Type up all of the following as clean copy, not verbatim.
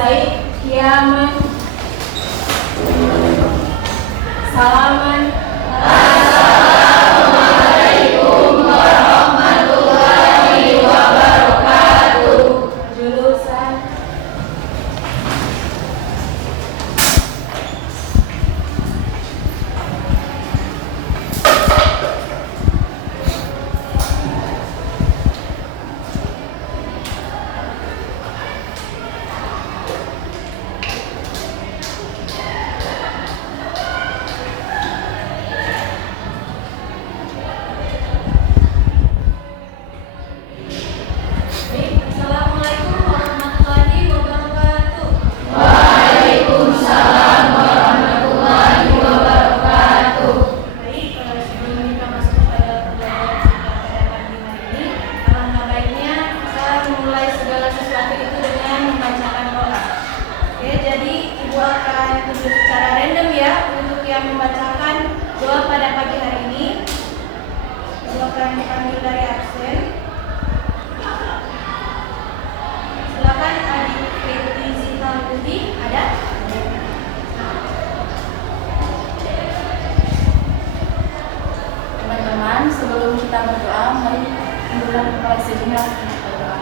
Zaid, Kiaman, Salaman. Assalamualaikum warahmatullahi wabarakatuh. Jurusan. Membacakan doa pada pagi hari ini. Ibu akan dipanggil dari absen. Silakan Adik Fitri Zita Budi, ada? Teman-teman, sebelum kita berdoa, mari tundukkan kepala sejenak untuk berdoa.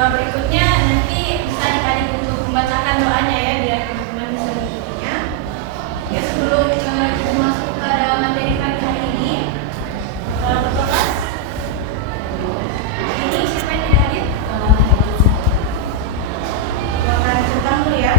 Berikutnya nanti bisa adik-adik untuk membacakan doanya ya, biar teman-teman bisa mengikutinya. Ya, sebelum kita masuk pada materi pagi hari ini, Ketua kelas ini siapa yang tidak hadir? Akan centang dulu ya.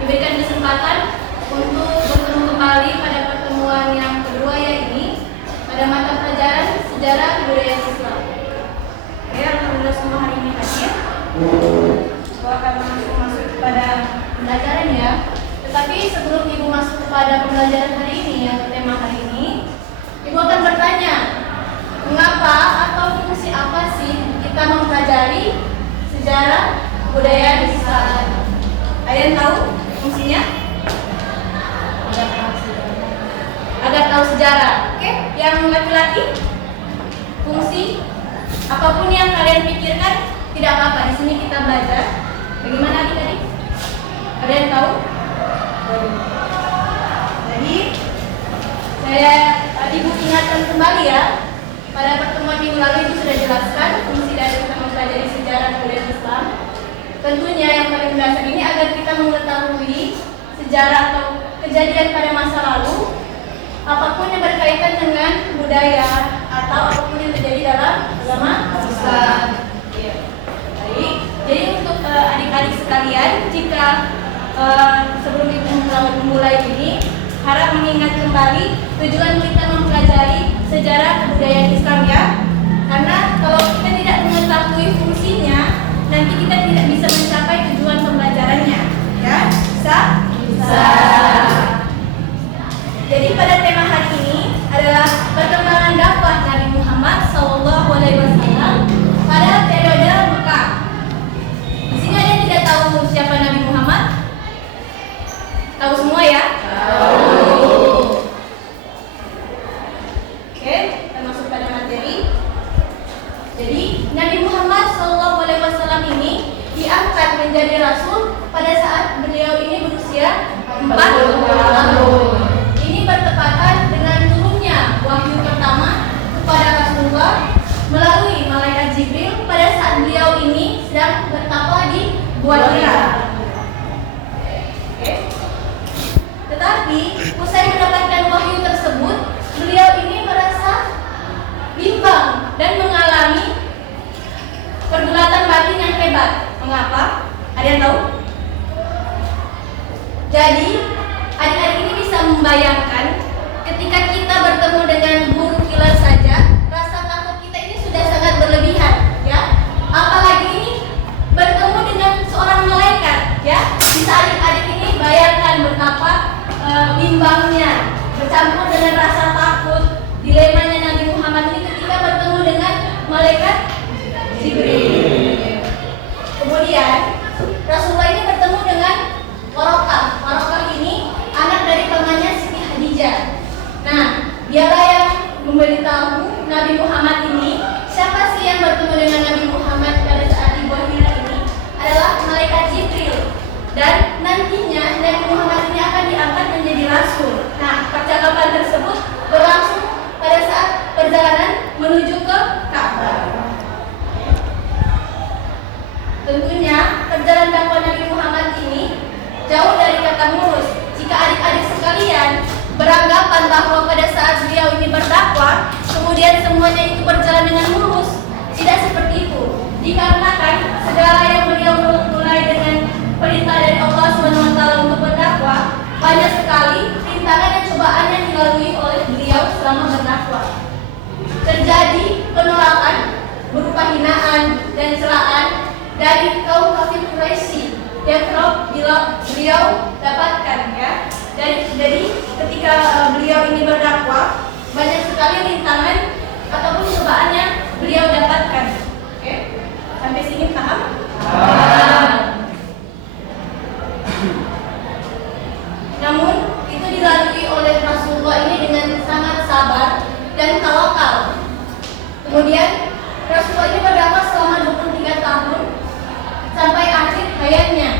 Diberikan kesempatan untuk bertemu kembali pada pertemuan yang kedua ya ini pada mata pelajaran sejarah budaya Islam. Oke, alhamdulillah semua hari ini hadir. Saya akan langsung masuk pada pembelajaran ya. Tetapi sebelum ibu masuk kepada pembelajaran hari ini atau tema hari ini, ibu akan bertanya, mengapa atau fungsi apa sih kita mempelajari sejarah budaya Islam? Ada yang tahu fungsinya? Agar tahu sejarah. Oke, yang laki-laki fungsi apapun yang kalian pikirkan tidak apa-apa. Di sini kita belajar. Bagaimana adik-adik? Ada yang tahu? Jadi saya tadi ingatkan kembali ya. Pada pertemuan minggu lalu itu sudah jelaskan fungsi dari kita mempelajari sejarah budaya Islam. Tentunya yang paling mendasar ini agar kita mengetahui sejarah atau kejadian pada masa lalu, apapun yang berkaitan dengan budaya atau apapun yang terjadi dalam agama Islam. Ya. Baik. Jadi untuk adik-adik sekalian, jika sebelum kita memulai ini, harap mengingat kembali tujuan kita mempelajari sejarah kebudayaan Islam ya. Karena kalau kita tidak mengetahui fungsinya, nanti kita tidak bisa mencapai tujuan pembelajarannya, ya? Bisa? Bisa. Jadi pada tema hari ini adalah perkembangan dakwah Nabi Muhammad SAW pada periode Mekah. Di sini ada yang tidak tahu siapa Nabi Muhammad? Tahu semua ya? Tahu. Oke, kita masuk pada materi. Jadi Nabi Muhammad SAW ini diangkat menjadi rasul pada saat beliau ini berusia 40 tahun. Ini bertepatan dengan turunnya wahyu pertama kepada Rasulullah melalui malaikat Jibril pada saat beliau ini sedang bertapa di Gua Hira. Oke. Tetapi usai mendapatkan wahyu tersebut, beliau ini merasa bimbang dan mengalami pergulatan batin yang hebat. Mengapa? Ada yang tahu? Jadi, adik-adik ini bisa membayangkan ketika kita bertemu dengan guru kilat saja Ya, bisa adik-adik ini bayangkan betapa bimbangnya, bercampur dengan rasa takut, dilemanya Nabi Muhammad ini ketika bertemu dengan malaikat Jibril. Kemudian Rasulullah ini bertemu dengan Warokah. Warokah ini anak dari pamannya Siti Khadijah. Nah, dialah yang memberitahu Nabi Muhammad ini, siapa sih yang bertemu dengan Nabi Muhammad pada saat di Gua Hira ini adalah malaikat Jibril. Dan nantinya Nabi Muhammad ini akan diangkat menjadi rasul. Nah, percakapan tersebut berlangsung pada saat perjalanan menuju ke Ka'bah. Tentunya perjalanan dakwah Nabi Muhammad ini jauh dari kata mulus. Jika adik-adik sekalian beranggapan bahwa pada saat beliau ini berdakwah, kemudian semuanya itu berjalan dengan mulus, tidak seperti itu. Dikarenakan segala yang beliau mulai dengan perintah dari Allah SWT untuk berdakwah, banyak sekali rintangan dan cobaan yang dilalui oleh beliau selama berdakwah. Terjadi penolakan berupa hinaan dan celaan dari kaum kafir Quraisy yang kerap beliau dapatkan, ya. Jadi ketika beliau ini berdakwah, banyak sekali rintangan ataupun cobaan yang beliau dapatkan. Oke, sampai sini paham? Namun itu dilalui oleh Rasulullah ini dengan sangat sabar dan tawakal. Kemudian Rasulullah ini berdakwah selama 23 tahun sampai akhir hayatnya.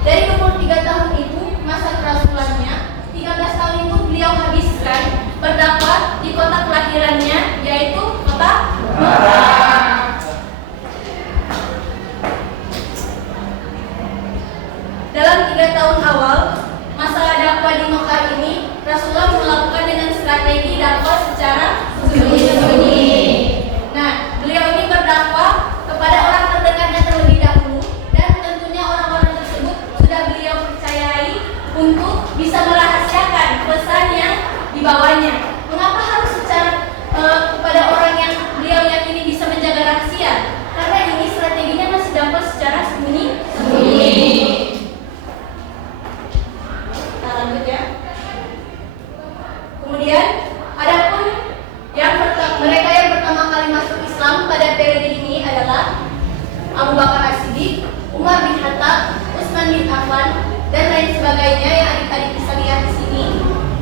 Dari 23 tahun itu, masa kerasulannya, 13 tahun itu beliau habiskan berdakwah di kota kelahirannya, yaitu kota Mekah. Dalam 3 tahun awal masa dakwah di Mekah ini, Rasulullah melakukan dengan strategi dakwah secara sembunyi-sembunyi. Nah, beliau ini berdakwah kepada orang terdekatnya terlebih dahulu, dan tentunya orang-orang tersebut sudah beliau percayai untuk bisa merahasiakan pesan yang dibawanya. Mengapa harus kepada orang yang beliau yakini bisa menjaga rahasia? Karena ini strateginya masih dakwah secara sembunyi-sembunyi. Lanjut ya. Kemudian adapun mereka yang pertama kali masuk Islam pada periode ini adalah Abu Bakar As-Siddiq, Umar bin Khattab, Utsman bin Affan, dan lain sebagainya yang adik-adik bisa lihat di sini.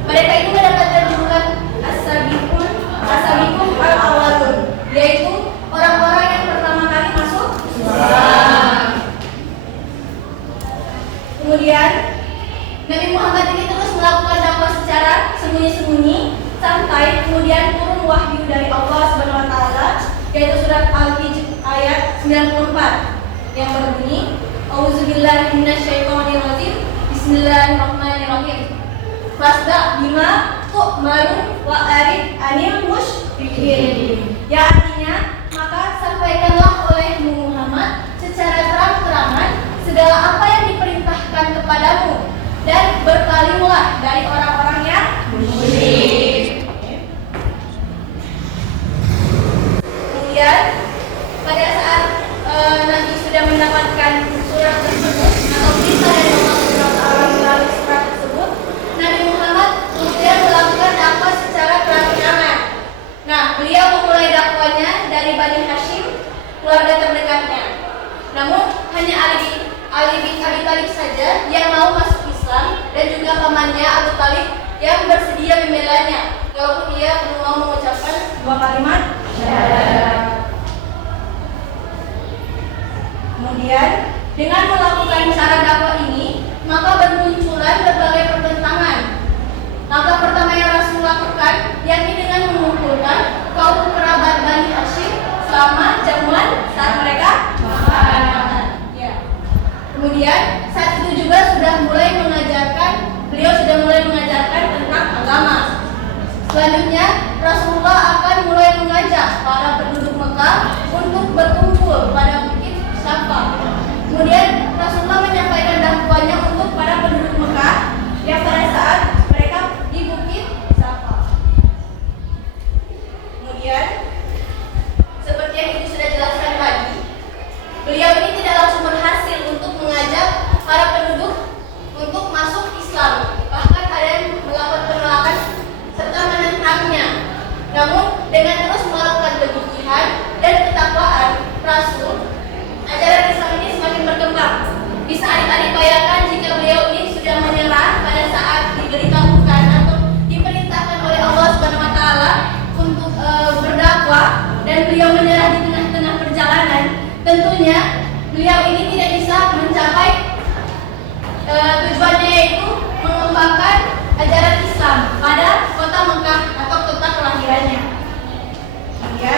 Mereka ini mendapatkan julukan as-sabiqun al-awwalun, yaitu orang-orang yang pertama kali masuk Islam. Kemudian Nabi Muhammad ini terus melakukan dakwah secara sembunyi-sembunyi sampai kemudian turun wahyu dari Allah SWT, yaitu surat Al-Hijr ayat 94 yang berbunyi, A'udzubillahi minasyaitonirrajim, Bismillahirrahmanirrahim. Fasda bima tu'marun wa arid anil musyrikin. Ya, artinya, maka sampaikanlah olehmu Muhammad secara terang-terangan segala apa yang diperintahkan kepadamu, dan berpalinglah dari orang-orang yang musyrik. Kemudian pada saat Nabi sudah mendapatkan surat tersebut atau berita dari Allah SWT melalui surat tersebut, Nabi Muhammad kemudian melakukan dakwah secara terang-terangan. Nah, beliau memulai dakwahnya dari Bani Hashim, keluarga terdekatnya. Namun hanya Ali bin Abi Thalib saja yang mau masuk Islam, dan juga pamannya Abu Thalib yang bersedia membelanya, walaupun ia belum mau mengucapkan dua kalimat syahadat. Kemudian dengan melakukan cara dakwah ini, maka bermunculan berbagai pertentangan. Langkah pertama yang Rasul lakukan yakni dengan mengumpulkan kaum kerabat Bani Hashim selama jamuan saat mereka makan. Ya. Kemudian saat itu juga beliau sudah mulai mengajarkan tentang agama. Selanjutnya Rasulullah akan mulai mengajak para penduduk Mekah untuk berkumpul pada Bukit Safa. Kemudian Rasulullah menyampaikan dakwahnya untuk para penduduk Mekah yang pada saat mereka di Bukit Safa. Kemudian seperti yang sudah jelaskan tadi, beliau ini tidak langsung berhasil untuk mengajak para penduduk Rasul, ajaran Islam ini semakin berkembang. Bisa adik-adik bayangkan jika beliau ini sudah menyerah pada saat diberitahukan atau diperintahkan oleh Allah Subhanahu wa taala untuk berdakwah, dan beliau menyerah di tengah-tengah perjalanan. Tentunya beliau ini tidak bisa mencapai tujuannya, yaitu mengembangkan ajaran Islam pada kota Mekah atau kota kelahirannya. Ya.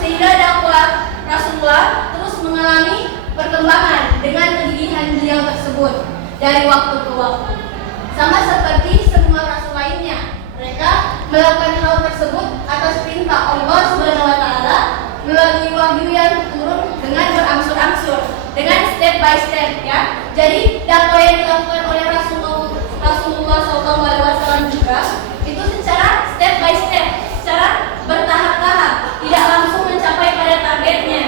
Sehingga dakwah Rasulullah terus mengalami perkembangan dengan kegigihan beliau tersebut dari waktu ke waktu. Sama seperti semua rasul lainnya, mereka melakukan hal tersebut atas perintah Allah Subhanahu wa taala melalui wahyu yang turun dengan berangsur-angsur, dengan step by step, ya. Jadi dakwah yang dilakukan oleh Rasulullah SAW juga itu secara step by step, secara bertahap-tahap, tidak langsung mencapai pada targetnya.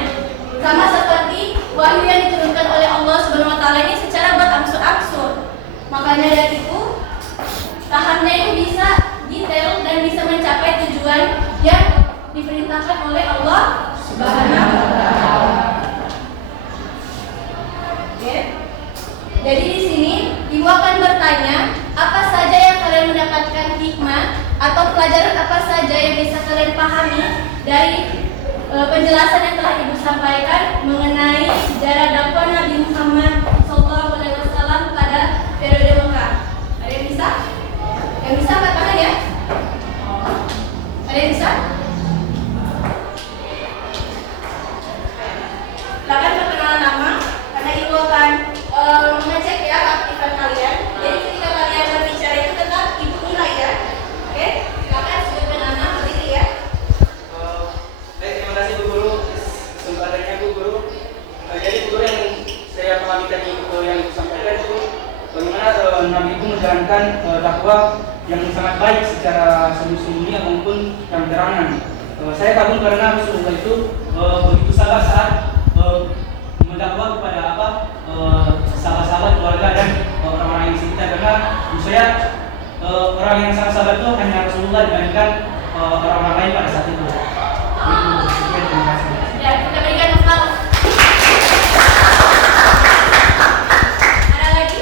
Sama seperti wahyu yang diturunkan oleh Allah Subhanahu wa taala ini secara berangsur-angsur. Makanya dari itu tahapnya itu bisa detail dan bisa mencapai tujuan yang diperintahkan oleh Allah Subhanahu wa taala. Oke. Jadi di sini ibu akan bertanya, apa saja yang kalian mendapatkan hikmah atau pelajaran apa saja yang bisa kalian pahami dari penjelasan yang telah ibu sampaikan mengenai sejarah dakwah Nabi Muhammad SAW pada periode Mekah. Ada yang bisa? Yang bisa angkat tangan ya? Ada yang bisa? Silakan perkenalan nama, karena ibu akan mengecek ya aktifan kalian. Jadi ketika kalian berbicara itu tetap ibu nilai ya. Oke? Silakan sebutkan nama, berdiri ya. Terima kasih Bu Guru kesempatannya Bu Guru. Jadi Bu Guru yang saya pahami tadi yang disampaikan itu bagaimana Nabi itu menjalankan dakwah yang sangat baik secara sembunyi-sembunyi maupun terang-terangan. Saya kagum karena Rasulullah itu begitu sabar saat mendakwah kepada sahabat-sahabat, keluarga dan orang-orang yang sekitar, karena menurut saya orang yang sangat sabar itu hanya Rasulullah dibandingkan orang-orang lain pada saat itu. Terima kasih. Ya, kita berikan aplaus. Ada lagi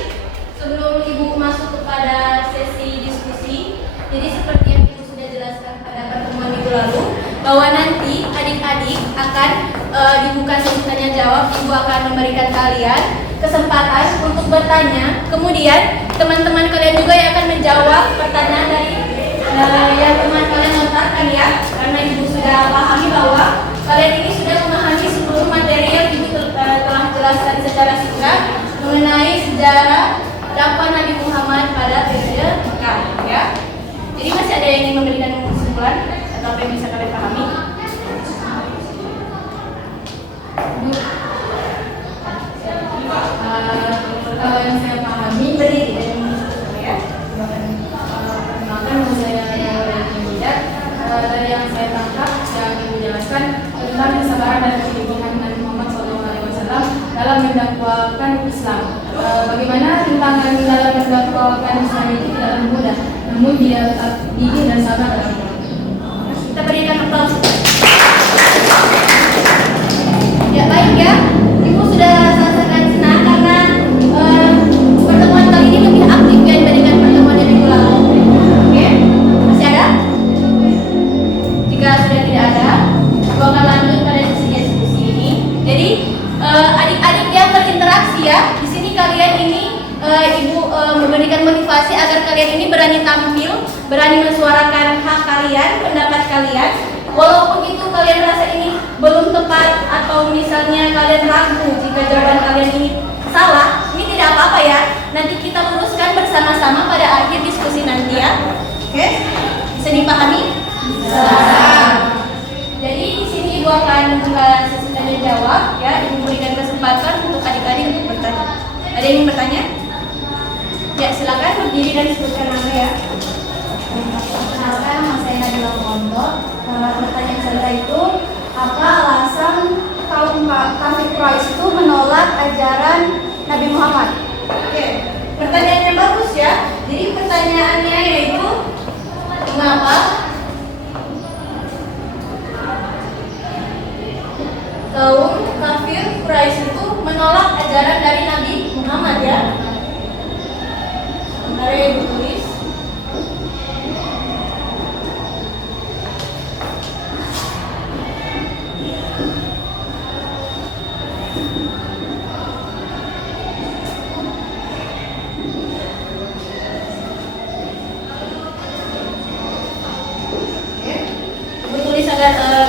sebelum ibu masuk kepada sesi diskusi. Jadi seperti yang ibu sudah jelaskan pada pertemuan minggu lalu, bahwa nanti adik-adik akan dibuka sesi tanya jawab. Ibu akan memberikan kalian kesempatan untuk bertanya. Kemudian teman-teman kalian juga yang akan menjawab pertanyaan dari yang teman kalian lontarkan ya. Karena ibu sudah pahami bahwa kalian ini sudah memahami seluruh materi yang ibu telah jelaskan secara singkat mengenai sejarah dakwah Nabi Muhammad pada periode Mekah ya. Jadi masih ada yang ingin memberikan kesimpulan atau apa yang bisa kalian pahami? Kalau yang saya pahami Berdiri ya. perkenalkan saya dari yang saya tangkap yang ibu jelaskan tentang kesabaran dan kegigihan Nabi Muhammad SAW dalam mendakwakan Islam. Bagaimana rintangan dalam mendakwakan Islam itu tidaklah mudah, namun dia tetap gigih dan sabar dalam melakukan. Kita berikan aplaus. Ya baik ya, ibu sudah selesaikan senang karena pertemuan kali ini lebih aktif ya dibandingkan pertemuan yang minggu lalu. Oke, masih ada? Jika sudah tidak ada, ibu akan lanjut pada sesi diskusi ini. Jadi adik-adik yang berinteraksi ya, di sini kalian ini ibu memberikan motivasi agar kalian ini berani tampil, berani mensuarakan hak kalian, pendapat kalian. Walaupun itu kalian rasa ini belum tepat atau misalnya kalian ragu jika jawaban kalian ini salah, ini tidak apa-apa ya. Nanti kita luruskan bersama-sama pada akhir diskusi nanti ya. Oke? Bisa dipahami? Bisa. Jadi di sini ibu akan membuka sesi tanya jawab ya. Ibu berikan kesempatan untuk adik-adik untuk bertanya. Ada yang ingin bertanya? Ya silakan berdiri dan sebutkan nama ya. Perkenalkan, nama saya Nadila Mondo. Pertanyaan saya itu, apa alasan kaum kafir Quraisy itu menolak ajaran Nabi Muhammad? Oke, pertanyaannya bagus ya. Jadi pertanyaannya yaitu mengapa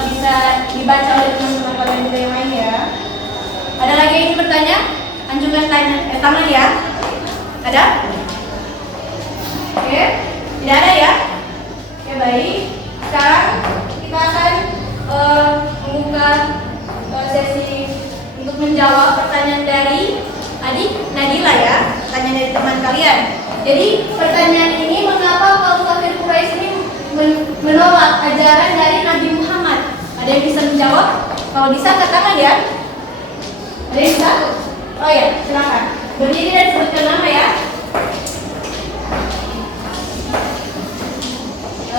bisa dibaca oleh teman-teman kalian juga yang lain ya. Ada lagi yang ingin bertanya? Anjungkan tangan ya. Ada? Oke, tidak ada ya? Oke, baik. Sekarang kita akan membuka sesi untuk menjawab pertanyaan dari adik Nadila ya, pertanyaan dari teman kalian. Jadi pertanyaan ini, mengapa kaum kafir Quraisy ini menolak ajaran dari Nabi Muhammad? Ada yang bisa menjawab? Kalau bisa katakan ya. Ada yang bisa? Oh ya, silakan. Berdiri dan sebutkan nama ya.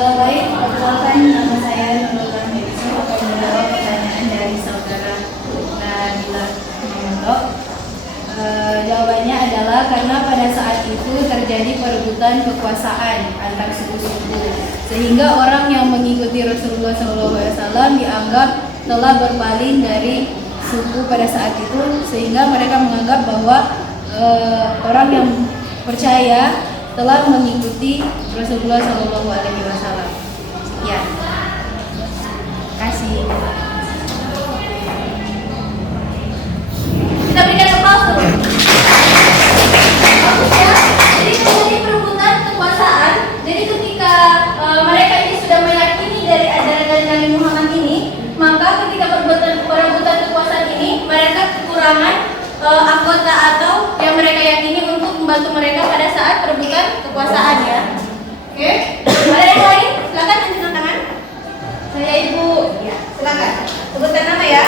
Baik, perkenalkan nama saya Nurul Rahmedso akan menjawab pertanyaan dari saudara Nadila Mamoto. Jawabannya adalah karena pada saat itu terjadi perebutan kekuasaan antar suku-suku, sehingga orang yang mengikuti Rasulullah SAW dianggap telah berpaling dari suku pada saat itu, sehingga mereka menganggap bahwa orang yang percaya telah mengikuti Rasulullah SAW. Ya, kasih. Kita berikan aplaus dulu. Bagus ya. Jadi terjadi perebutan kekuasaan. Jadi ketika mereka ini sudah meyakini dari ajaran dari Nabi Muhammad ini, maka ketika perebutan kekuasaan ini, mereka kekurangan anggota atau yang mereka yakini untuk membantu mereka pada saat perebutan kekuasaan ya. Oke. Ada yang lain? Silakan tunjukkan tangan. Saya Ibu. Ya, silakan. Sebutkan nama ya.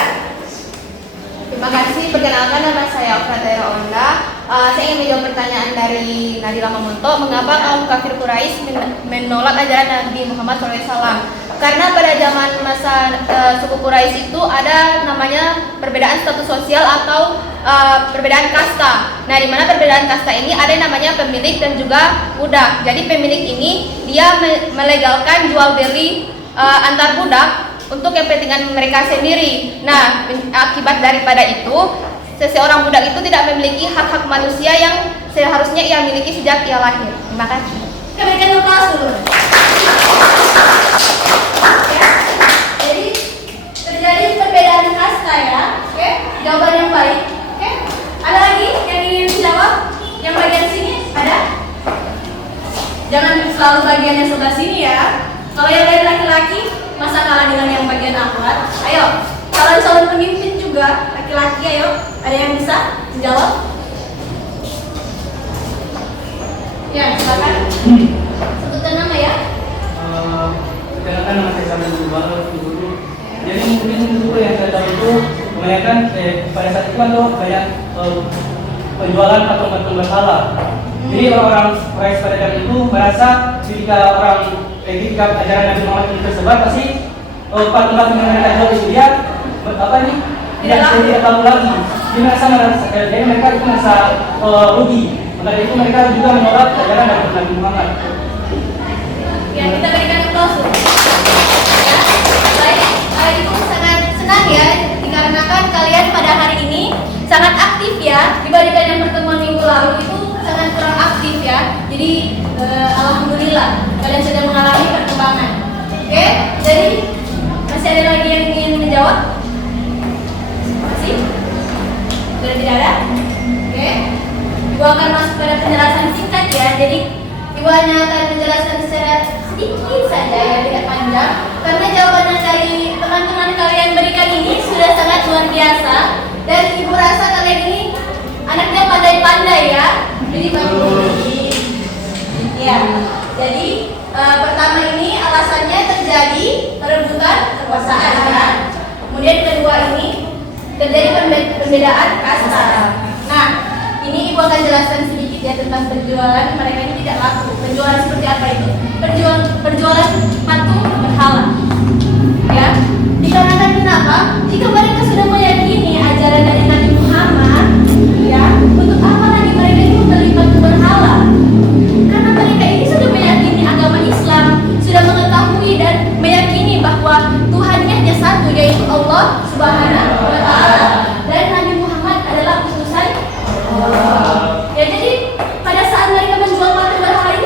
Terima kasih. Perkenalkan, nama saya Okratera Onda. Saya ingin menjawab pertanyaan dari Nadila Mamonto. Mengapa kaum kafir Quraisy menolak ajaran Nabi Muhammad SAW? Karena pada zaman masa suku Quraisy itu ada namanya perbedaan status sosial atau perbedaan kasta. Nah, di mana perbedaan kasta ini ada yang namanya pemilik dan juga budak. Jadi pemilik ini dia melegalkan jual beli antar budak untuk kepentingan mereka sendiri. Nah, akibat daripada itu, seseorang budak itu tidak memiliki hak-hak manusia yang seharusnya ia miliki sejak ia lahir. Terima kasih. Kita berikan aplaus dulu. Ya. Jadi terjadi perbedaan kasta ya. Oke, jawaban yang baik. Oke. Ada lagi yang ingin menjawab? Yang bagian sini ada? Jangan selalu bagian yang sebelah sini ya. Kalau yang dari laki-laki, masa kalah dengan yang bagian akhwat? Ayo, calon-calon pemimpin juga laki-laki, ayo. Ada yang bisa menjawab? Ya, silakan. Sebutkan nama ya. Perkenalkan, nama saya Sabda Guru. Jadi mungkin guru yang saya tahu itu kebanyakan pada saat itu kan tuh banyak penjualan patung-patung berhala. Jadi orang-orang Quraisy pada zaman itu merasa ketika ajaran Nabi Muhammad itu tersebar, pasti patung-patung yang mereka jual itu dia tidak tahu lagi. Jadi mereka itu merasa rugi. Maka itu mereka juga menolak ajaran dari Nabi Muhammad. Ya, kita berikan aplaus. Ya, baik, Ibu sangat senang ya dikarenakan kalian pada hari ini sangat aktif ya, dibandingkan yang pertemuan minggu lalu itu sangat kurang aktif ya. Jadi alhamdulillah kalian sudah mengalami perkembangan. Oke, jadi masih ada lagi yang ingin menjawab? Masih? Sudah tidak ada? Oke. Ibu akan masuk pada penjelasan singkat ya. Jadi Ibu hanya akan menjelaskan secara sedikit saja ya, tidak panjang. Karena jawaban yang dari teman-teman kalian berikan ini sudah sangat luar biasa. Dan Ibu rasa kalian ini anaknya pandai-pandai ya. Jadi bagus. Ya. Jadi pertama ini alasannya terjadi perebutan kekuasaan ya. Kemudian kedua ini terjadi perbedaan kasta. Nah, ini Ibu akan jelaskan sedikit ya tentang penjualan. Mereka ini tidak laku. Penjualan seperti apa itu? Penjualan patung berhala. Ya. Dikarenakan kenapa? Jika mereka sudah meyakini ajaran dari Nabi Muhammad, ya, untuk apa lagi mereka ini membeli patung berhala? Karena mereka ini sudah meyakini agama Islam, sudah mengetahui dan meyakini bahwa Tuhannya hanya satu, yaitu Allah Subhanahu wa Ta'ala, dan Nabi Muhammad adalah utusan Allah. Ya, jadi pada saat mereka menjual patung berhala ini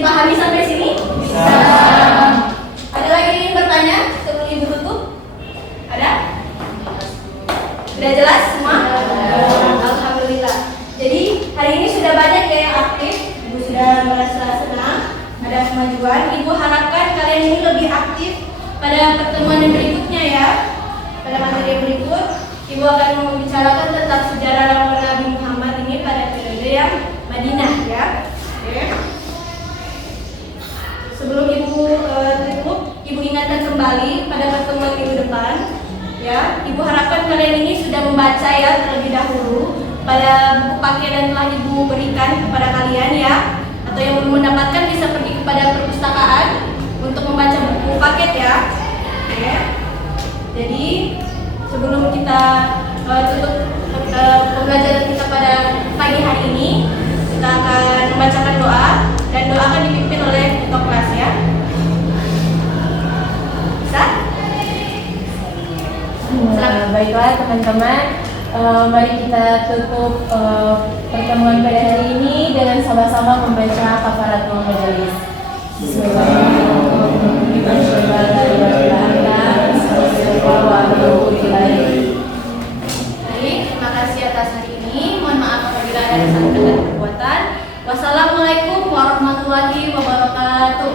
dipahami sampai sini? Bisa. Ada lagi yang ingin bertanya sebelum Ibu tutup? Ada? Sudah jelas semua? Alhamdulillah. Jadi hari ini sudah banyak ya yang aktif. Ibu sudah merasa senang, ada kemajuan. Ibu harapkan kalian ini lebih aktif pada pertemuan yang berikutnya ya. Pada materi yang berikut, Ibu akan membicarakan tentang sejarah Nabi Muhammad ini pada periode yang Madinah ya. Oke. Sebelum Ibu tutup, Ibu ingatkan kembali pada pertemuan minggu depan ya. Ibu harapkan kalian ini sudah membaca ya terlebih dahulu pada buku paket dan telah Ibu berikan kepada kalian ya. Atau yang belum mendapatkan bisa pergi kepada perpustakaan untuk membaca buku paket ya. Oke. Jadi sebelum kita tutup pembelajaran kita pada pagi hari ini, kita akan membacakan doa dan doa akan dipimpin oleh ketua kelas ya. Bisa? Baiklah teman-teman, mari kita tutup pertemuan pada hari ini dengan sama-sama membaca kafaratul majelis. Baik, terima kasih atas hari ini. Mohon maaf apabila ada kesalahan dan perbuatan. Wassalamualaikum warahmatullahi wabarakatuh.